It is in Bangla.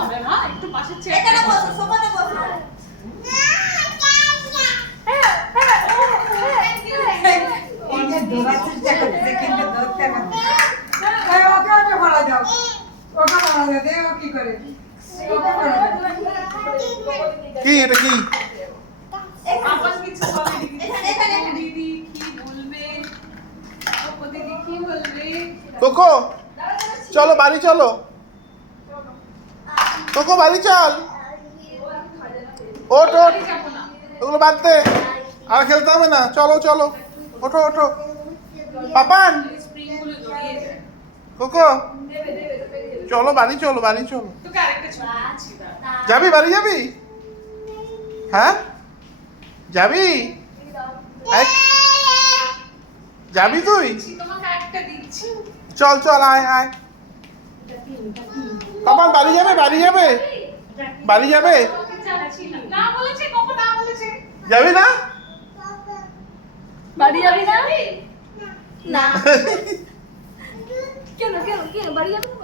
হবে মা, একটু পাশে চেয়ার। এখানে বসো, সোফাতে বসো। এই যে দৌড়াচ্ছিস দেখো, কিন্তু দৌড়তে পারবে না। এই ওকে ওকে মারা যাও। ওকে মারা যাও, দেখো কি করে। ওকে মারা যাও। কি এটা কি? আবার কিছু বলে দিদি। এখানে। দিদি কি বলবে? ও দিদি কি বলবে? কোকো চলো বাড়ি চলো, কোকো বাড়ি চল। ওঠ ওঠ, যাবো না। ওগুলো বাদ দে, আর খেলতে হবে না। চলো চলো, ওঠো ওঠো। পাপান, স্প্রিংগুলো জড়িয়ে যায়। কোকো চলো বাড়ি চলো, বাড়ি চলো। তোকে আরেকটা ছবি দিচ্ছি দাঁড়া। যাবি বাড়ি যাবি? হ্যাঁ যাবি? যাবি তুই? তোমাকে একটা দিচ্ছি। চল চল, আয় আয়। পাপান বাড়ি যাবে, বাড়ি যাবে, বাড়ি যাবে? যাচ্ছি না। না বলেছে, কখন না বলেছে? যাবি না? বাড়ি যাবি না? না। কেন কেন কেন বাড়ি যাবি না?